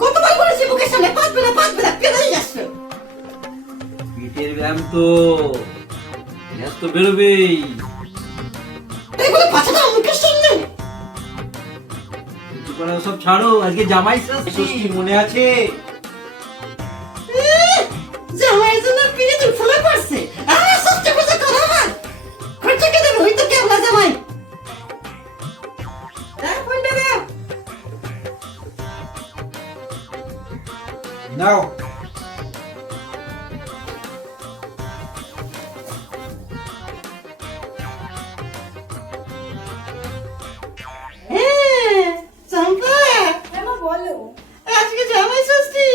কতবার বলেছি মুখের সামনে পাতবে না পেরেই যাচ্ছে। পেটের ব্যায়াম তো গ্যাস তো বেরোবেই। তাই বলে পাছাটা মুখের সামনে। সব ছাড়ো, আজকে জামাই ষষ্ঠী মনে আছে? জামাইয়ের জন্য পিড়ে তুল ফুলে পড়ছে। ষষ্ঠী পূজা করো আমার। খরচা কে দেবে? ওই তো কেবলা জামাই। ফোনটা দাও। নাও। আজকে জামাই ষষ্ঠী,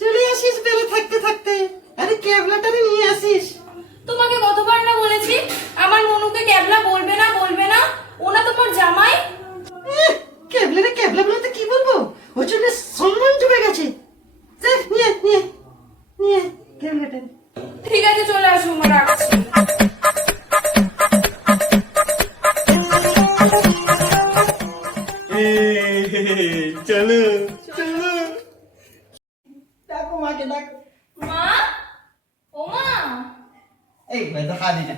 চলে আসিস বেলা থাকতে থাকতে। আরে ক্যাবলাটারে নিয়ে আসিস। তোমাকে কতবার না বলেছি আমার মনুকে ক্যাবলা বলবে না, ওনা তোমার জামাই। ক্যাবলা বলতে কি বলবো, ওর জন্য সম্মান ডুবে গেছে। নিয়ে ক্যাবলাটা। ঠিক আছে, চলে আসুন, রাখছি। চলো চলো, ডাকো মাকে ডাকো। মা, ও মা, এই ভাই তো হাদি না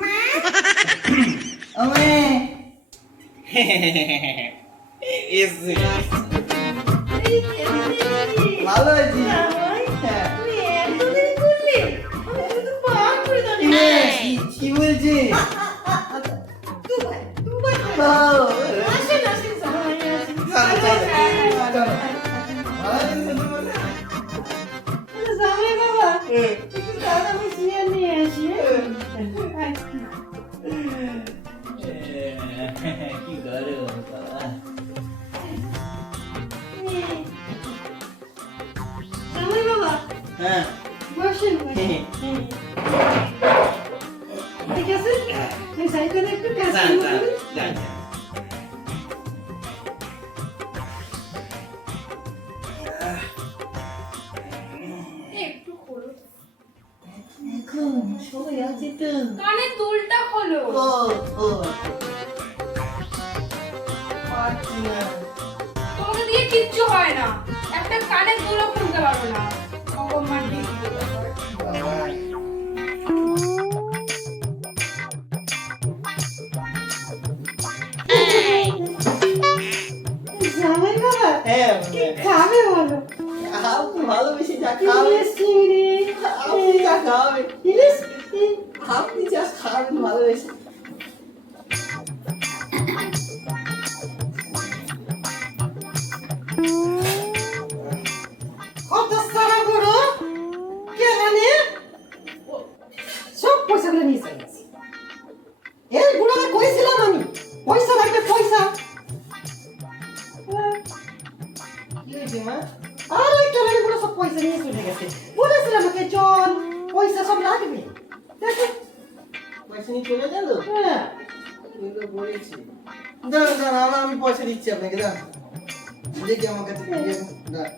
মা। ওমে এসে ভালো আছি। তুই এত দেরি করলি? আমি তো পার করে দাঁড়িয়ে। কি বলছি? দুবার আসেন সবাই আসেন। জামাই বাবা, একটু দাঁড়া, আমি চেয়ার নিয়ে আসি। কি গরম বাবা। জামাই বাবা, হ্যাঁ বসেন। ঠিক আছে, এই সাইকেলে একটু কাজ করুন। একটু খোলো, এখন সবাই আছে তো। কানের দুলটা খোলো। ও পারছি না। তোমাকে দিয়ে কিচ্ছু হয় না, একটা কানের দুলও খুলতে পারবো না। ভগবান দিদি জামাই বাবা, হ্যাঁ কি খাবে বলো? আপনি ভালোবেসে যা খাবেন, ইলিশ চিংড়ি, আপনি যা খাবেন, ইলিশ, আপনি যা খাবেন ভালোবেসে। কত সারা বড় কেরানে সব পয়সাগুলো নিয়ে চলে গেছে। এই বুড়াকে কইছিলাম আমি, পয়সা লাগবে পয়সা। কি হয়েছে মা? আর ওই কেরানে বুড়া সব পয়সা নিয়ে চলে গেছে। বলেছিল আমাকে চল, পয়সা সব লাগবে। দেখো, পয়সা নিয়ে চলে গেল? হ্যাঁ, কিন্তু বলেছি। দাঁড়ান, আমি পয়সা দিচ্ছি আপনাকে, দাঁড়ান। দেখি আমার কাছে দাঁড়ান।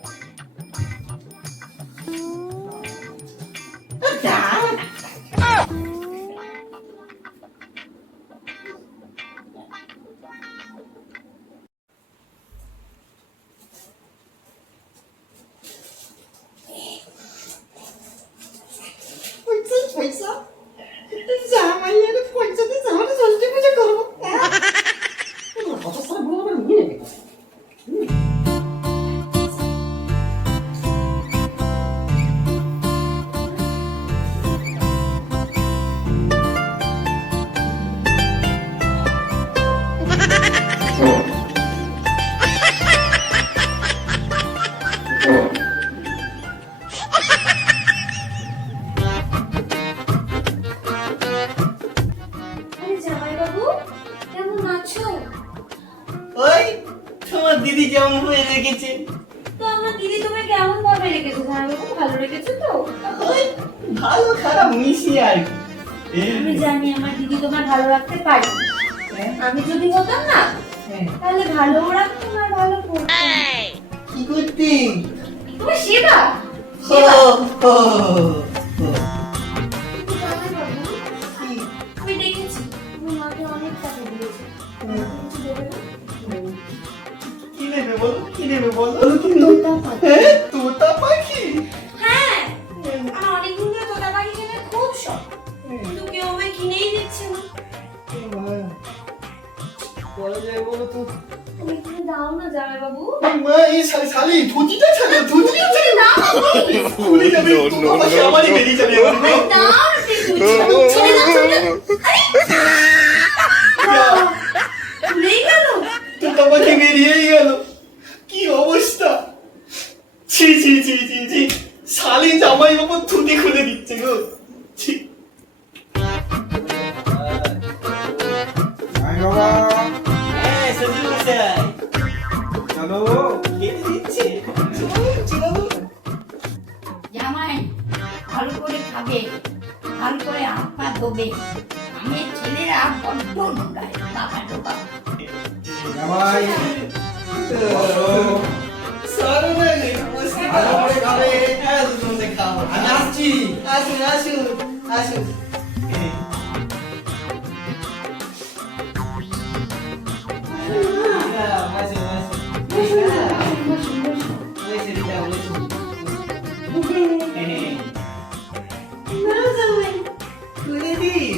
পয়সা জামাইয়ের পয়সা দিয়ে জামাটা ষষ্ঠী পূজা করবো। কত সারা বুড়ো আবার নিয়ে নেবে। দিদি যেমন হয়ে রেখেছে। তো আমার দিদি তোমায় কেমন ভাবে রেখেছে? জামাইবাবু ভালো রেখেছে তো? ওই ভালো খারাপ মিশিয়ে আর কি। আমি জানি আমার দিদি তোমার ভালো রাখতে পারে। আমি যদি হতাম না তাহলে ভালো রাখতাম আর ভালো করতাম। কি করতে? তোমার সেবা ও কিন্তু জামাই বাবু, আমি দেখেছি তুমি মাকে অনেক টাকা দিয়েছো। আমাকে কিছু দেবে না? কি নেবে বলো, কি নেবে বলো? তোতা পাখি। হ্যাঁ, তোতা পাখি। হ্যাঁ, আমার অনেকদিন ধরে তোতা পাখি কেনার খুব শখ, কিন্তু কেউ আমায় কিনেই দিচ্ছে না। বলা যায় বলো তো? তুমি কিনে দাও না জামাই বাবু। মা, এই শালি ধুতিটা ছাড়ো, ধুতিটা ছাড়ো। দাও খুলে যাবে, তোতা পাখি আমারই বেরিয়ে যাবে এবার। দাও না, ছেড়ে দাও, ছেড়ে দাও। ভুলেই গেল। তোতা পাখি বেরিয়েই গেল। কি অবস্থা! ছি ছি ছি ছি ছি, শালি জামাই বাবু ধুতি খুলে দিচ্ছে গো। ছি। হ্যাঁ, সজল মশাই। চলো খেতে দিচ্ছে। চলো। জামাই ভালো করে খাবে, ভালো করে হাত পা ধোবে। আমি ছেলেরা বড্ড নোংরায় বাবা তো বাবা। জামাই বসো। সারো না রে, বসে ভালো করে খাবে। হ্যাঁ, দুজনে খাবো। আমি আসছি। আসুন, আসুন, আসুন। খুলে দিন।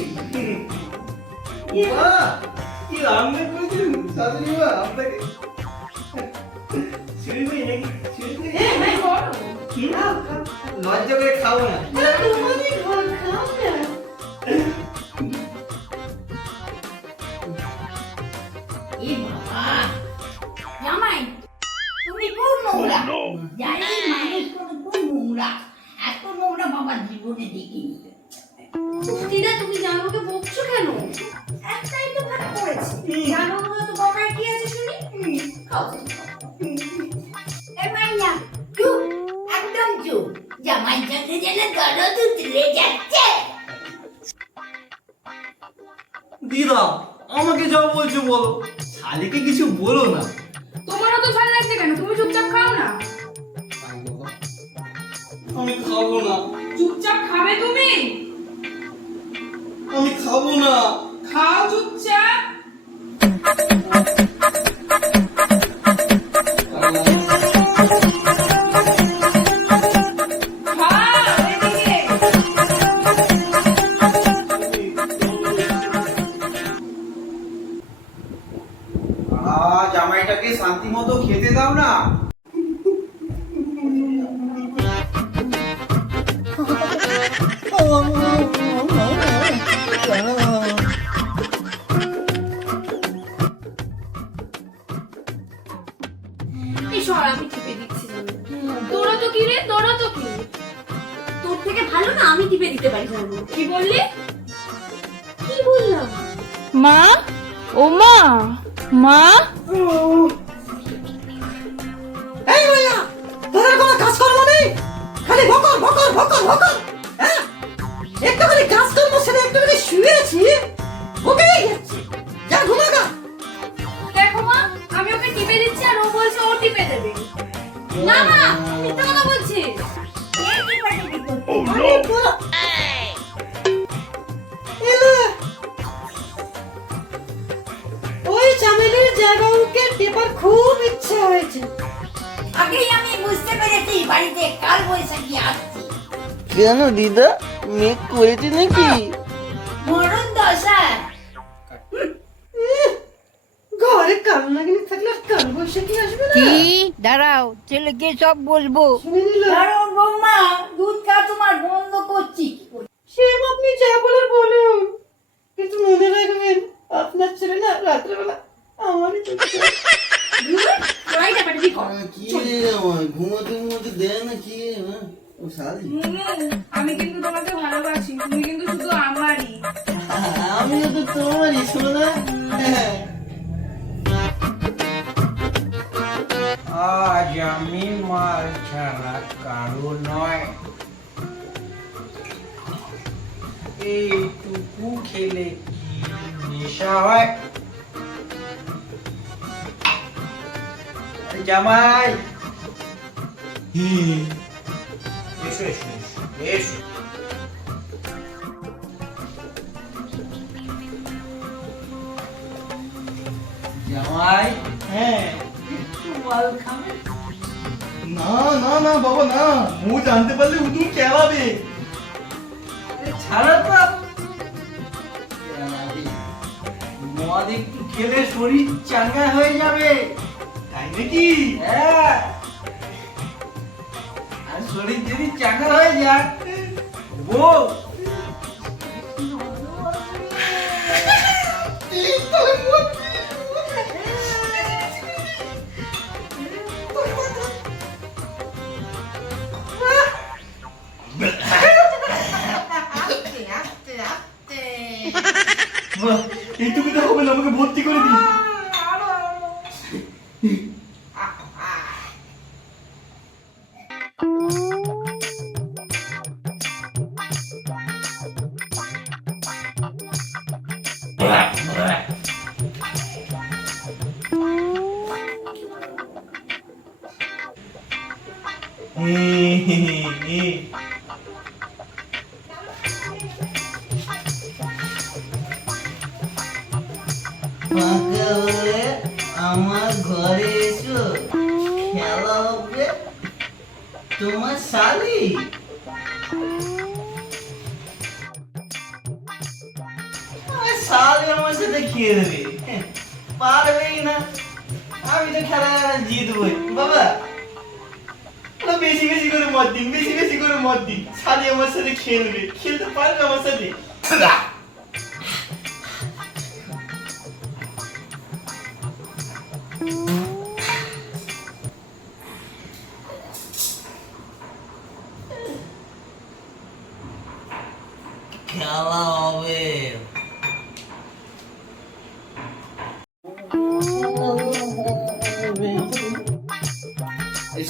বাহ, কি রান্না করেছেন শাশুড়ি মা আপনাকে? শুরু করি নাকি? শুরু করি? লজ্জা করে খাবো না। এ বাবা, জামাই তুমি খুব নোংরা। জানি মানুষ খুব নোংরা, এত নোংরা বাবা জীবনে দেখিনি। দিদা, তুমি জানুকে বকছো কেন? একটাই তো ভাত করেছি। জানো না তো বকার কি আছে শুনি? খাও। এ মাইয়া চুপ, একদম চুপ। জামাই সাথে যেন দরদ উতলে যাচ্ছে। দিদা, আমাকে যা বলছো বলো, শালিকে কিছু বলো না। তোমারও তো ঝাল লাগছে কেন? তুমি চুপচাপ খাও না। আমি খাবো না, চুপচাপ খাবে তুমি? আমি খাবো না। খাও চুপচাপ। খাও এদিকে। জামাইটাকে শান্তি মতো খেতে দাও না। এই সর, আমি টিপে দিচ্ছি। তোরা তো কি রে, তোরা তো কি? তোর থেকে ভালো না আমি টিপে দিতে পারি জানো। কি বললি? কি বললাম? মা, ও মা, মা। এই মাইয়া, তোর আর কোনো কাজকর্ম নেই? খালি ভকর ভকর ভকর ভকর। হ্যাঁ, একটুখানি কাজকর্ম সেরে একটুখানি শুয়েছি, ওকেই যাচ্ছে। যা ঘুমাগা। দেখো মা, আমি ওকে টিপে দিচ্ছি আর ও বলছে ও টিপে দেবে। না মা, মিথ্যা কথা বলছিস। ওই চামেলির জায়গাকে টেপার খুব ইচ্ছা হয়েছে। আগেই আমি বুঝতে পেরেছি বাড়িতে কাল বৈশাখী আসছে। কেন দিদা, মেঘ করেছে নাকি? মরণ দশা। ঘরে কান লাগিনি থাকলে আর কান বৈশাখী আসবে না। কি দাঁড়াও, ছেলেকে সব বলবো। শুনে নিলাম। কারণ বৌমা দুধ খা তোমার বন্ধ করছি। সে আপনি যা বলার বলুন, কিন্তু মনে রাখবেন আপনার ছেলে না রাত্রেবেলা আমারই তো লড়াইটা পাঠাবি কর। কি রে আমার ঘুমোতে ঘুমোতে দেয় না কি রে, হ্যাঁ? ও শালি, আমি কিন্তু তোমাকে ভালোবাসি, তুমি কিন্তু শুধু আমারই। আমিও তো তোমারই শোনা। আজ আমি মাল ছাড়া কারো নয়। এইটুকু খেলে কি নেশা হয়? আরে জামাই, এসো এসো এসো এসো। জামাই হ্যাঁ। একটু মাল খাবে? না না না বাবা না, ও জানতে পারলে উদুম কেলাবে। ছাড়া তো কেলাবি। মদ একটু খেলে শরীর চাঙ্গা হয়ে যাবে। তাই নাকি? হ্যাঁ। আর শরীর যদি চাঙ্গা হয়ে যায় বউ বাহ, এইটুকুতে হবে না, আমাকে ভর্তি করে দিন। ফাঁকা হলে আমার ঘরে এসো, খেলা হবে তোমার শালি। আমার শালি আমার সাথে খেয়ে দেবে, পারবেই না। আমি তো খেলা জিতবই বাবা। ওরা বেশি বেশি করে মদ দিন, বেশি বেশি করে মদ দিন, শালি আমার সাথে খেলবে, খেলতে পারবে আমার সাথে। খেলা হবে।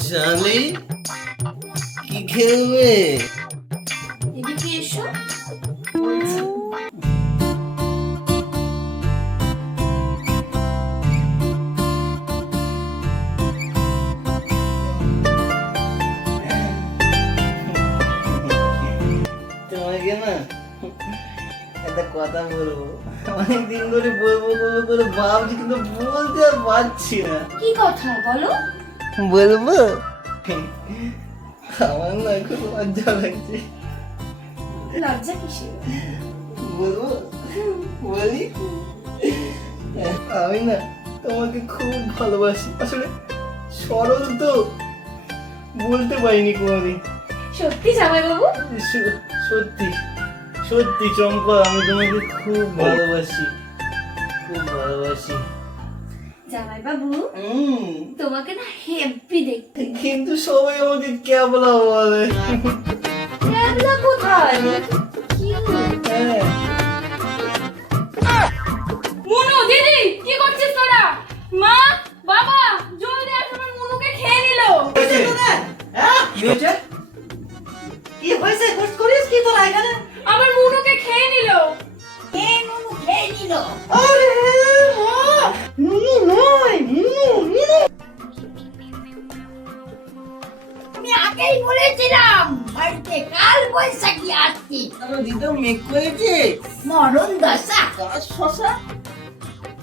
শালি কি খেলবে? এদিকে এসো। তোমাকে না একটা কথা বলবো, অনেকদিন ধরে বলবো বলবো করে ভাবছি কিন্তু বলতে আর পারছি না। কি কথা বলো? বলবো? আমার না খুব লজ্জা লাগছে। লজ্জা কিসের? বলবো? বলি? আমি না তোমাকে খুব ভালোবাসি। আসলে সরল তো, বলতে পারিনি কোনোদিন। সত্যি জামাই বাবু? সত্যি সত্যি চম্পা, আমি তোমাকে খুব ভালোবাসি, খুব ভালোবাসি। জামাই বাবু হুম, তোমাকে না হেব্বি দেখতে। কিন্তু সবাই আমাকে ক্যাবলা বলে। ক্যাবলা কোথায়? Cute। হ্যাঁ, মুনু দিদি কি করছিস তোরা? মা বাবা জলদি আসো, আমার মুনুকে খেয়ে নিল। হ্যাঁ? কি হয়েছে? কি হয়েছে? খোঁজ করিস কি তোরা এখানে? আমার মুনুকে খেয়ে নিল। কে নুনু খেয়ে নিল? আরে মা, নুনু নয়, নুনু নুনু। আমি আগেই বলেছিলাম বাড়িতে কাল বৈশাখী আসছি। আমার দিদা মেঘ করেছে। মরণ দশা। গাছ শশা।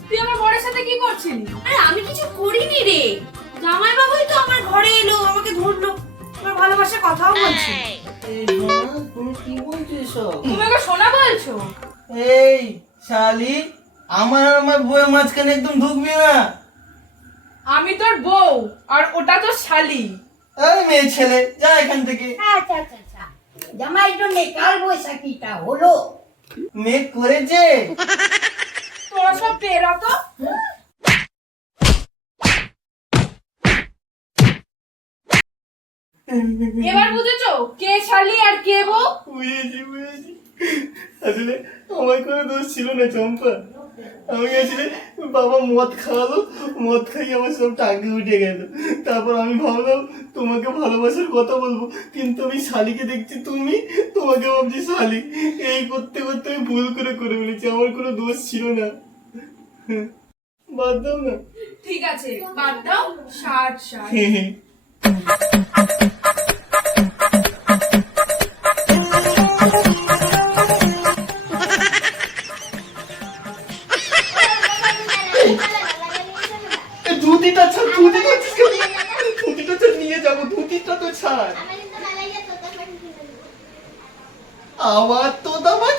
তুই আমার বড়ের সাথে কি করছিলি? আরে আমি কিছু করিনি রে, জামাই বাবুই তো আমার ঘরে এলো, আমাকে ধরলো, আমার ভালোবাসার কথাও বলছি। এই মা, তুমি কি বলছো সব? তুমি ওকে শোনা বলছো? এই শালি, আমার আর আমার বউয়ের মাঝখানে একদম ঢুকবি না। আমি তোর বউ আর ওটা তো শালি। আরে মেয়ে ছেলে, যা এখান থেকে। আচ্ছা আচ্ছা আচ্ছা, জামাই জন্য কাল বৈশাখীটা হলো। মেঘ করেছে। তোরা সব বেরো তো। এবার বুঝেছো কে শালি আর কে বউ? বুঝেছি বুঝেছি। আসলে আমার কোনো দোষ ছিল না চম্পা। আমি আসলে বাবা মদ খাওয়ালো, মদ খাইয়ে আমার সব টাকা উঠে গেল। তারপর আমি ভাবলাম তোমাকে ভালোবাসার কথা বলবো, কিন্তু আমি শালিকে দেখছি তুমি, তোমাকে ভাবছি শালি। এই করতে করতে আমি ভুল করে ফেলেছি, আমার কোনো দোষ ছিল না। বাদ দাও না। ঠিক আছে বাদ দাও, 60 এই ছাড়। আমার তোতা মাছ